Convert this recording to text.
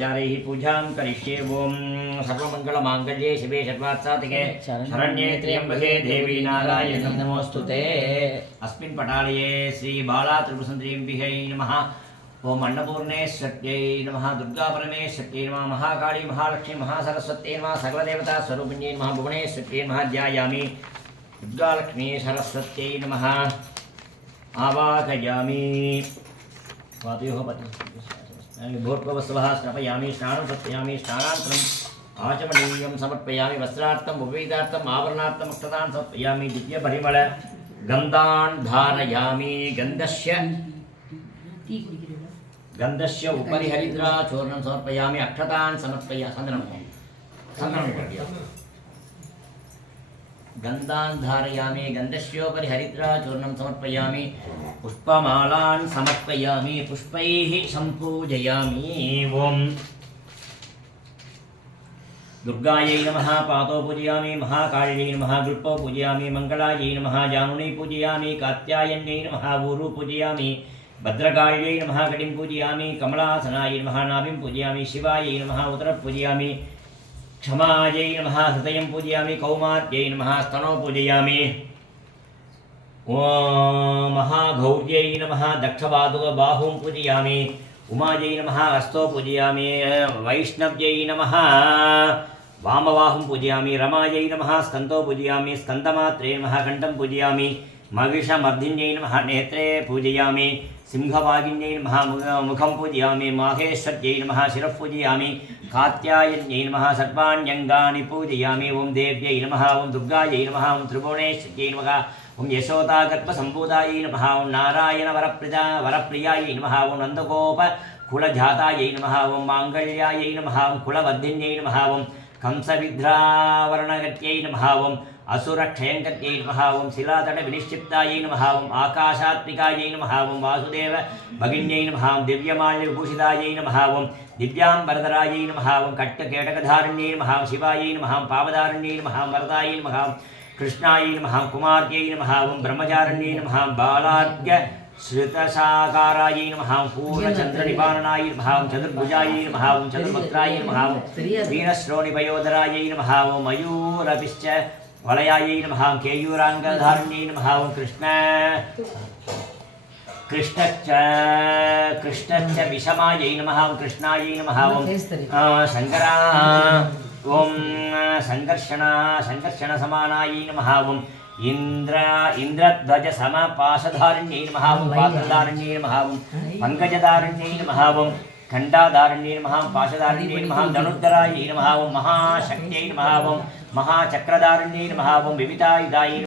जारैः पूजां करिष्ये। ओं सर्वमङ्गलमाङ्गल्ये शिवे सर्वार्थसाधिके शरण्ये त्र्यम्बके देवी नारायणी नमोऽस्तुते। अस्मिन् पटालये श्री बाला त्रिपुरसुन्दरीम्बिकै नमः। ओं अन्नपूर्णेश्वर्यै नमः। दुर्गा परमेश्वर्यै नमः। महाकाली महालक्ष्मी महासरस्वत्यै नमः। सकलदेवता स्वरूपिण्यै नमः। भुवनेश्वर्यै नमः। ध्यायामि दुर्गालक्ष्मी सरस्वत्यै नमः। आवाहयामि वातयोः भूर्भुवस्वः स्नापयामि। स्नानं कर्पयामि। स्नानानन्तरम् आचमनीयं समर्पयामि। वस्त्रार्थम् उपवीतार्थम् आभरणार्थम् अक्षतान् समर्पयामि। दिव्यपरिमळ गन्धान् धारयामि। गन्धस्य उपरि हरिद्राचूर्णं समर्पयामि। अक्षतान् समर्पयामि। गन्धान् धारयामि। गन्धस्योपरि हरिद्राचूर्णं समर्पयामि। पुष्पमालान् समर्पयामि। पुष्पैः सम्पूजयामि। ओं दुर्गायै नमः। पादौ पूजयामि। महाकाल्यै नमः। गृह्णौ पूजयामि। मङ्गलायै नमः। जानुनी पूजयामि। कात्यायन्यै नमः। ऊरू पूजयामि। भद्रकाल्यै नमः। कटिं पूजयामि। कमलासनायै नमः। नाभिं पूजयामि। शिवायै नमः। उदरं पूजयामि। क्षमायै नमः। हृदयं पूजयामि। कौमार्यै नमः। स्तनौ पूजयामि। ओं महागौर्यै नमः। दक्षबाहुं पूजयामि। उमायै नमः। हस्तौ पूजयामि। वैष्णव्यै नमः। वामबाहुं पूजयामि। रमायै नमः। स्कन्दौ पूजयामि। स्कन्दमात्रे नमः। कण्ठं पूजयामि। महिषमर्दिन्यै नमः। नेत्रे पूजयामि। सिंहवागिन्यै नमः। मुखं पूजयामि। माहेश्वर्यै नमः। शिरः पूजयामि। कात्यायन्यै नमः। सर्वाण्यङ्गानि पूजयामि। ओं देव्यै नमः। ओं दुर्गायै नमः। ओं त्रिभुवनेश्वर्यै नमः। ओं यशोदागर्भसम्भूतायै नमः। ओं वरप्रियायै नमः। ओं नन्दगोपकुलजातायै नमः। ओं माङ्गल्यायै नमः। ओं कुलवर्धिन्यै नमः। ओं कंसविद्रावरणगत्यै नमः। ओं असुरक्षयङ्कर्यै नमः। ओं शिलातटविनिक्षिप्तायै नमः। ओं आकाशात्मिकायै नमः। ओं वासुदेव भगिन्यै नमः। ओं दिव्यमाल्यविभूषितायै नमः। ओं दिव्याम्बरधरायै नमः। ओं कट्टकेटकधारिण्यै नमः। शिवायै नमः। पावधारिण्यै नमः। वरदायै नमः। कृष्णायै नमः। कुमार्यै नमः। ओं ब्रह्मचारिण्यै नमः। बालार्घ्य श्रुतसाकारायै नमः। पूर्णचन्द्रनिवारणायै नमः। ओं चतुर्भुजायै नमः। ओं चतुर्वक्त्रायै नमः। ओं वीरश्रोणिपयोधरायै नमः। ओं मयूरपिश्च वलयायै नमः। ओं केयूराङ्गधारिण्यै नमः। ओं कृष्णश्च विषमायै नमः। ओं कृष्णायै नमः। ओं संकर्षणसमानायै नमः। ओं इन्द्रध्वजसमपाशधारिण्यै नमः। ओं पात्रधारिण्यै नमः। ओं पङ्कजधारिण्यै नमः। ओं खण्डाधारिण्यै नमः। पाशधारिण्यै नमः। धनुर्धरायै नमः। ओं महाशक्त्यै नमः। ओं महाचक्रधारिण्यै नमः। ओं विविधायुधायै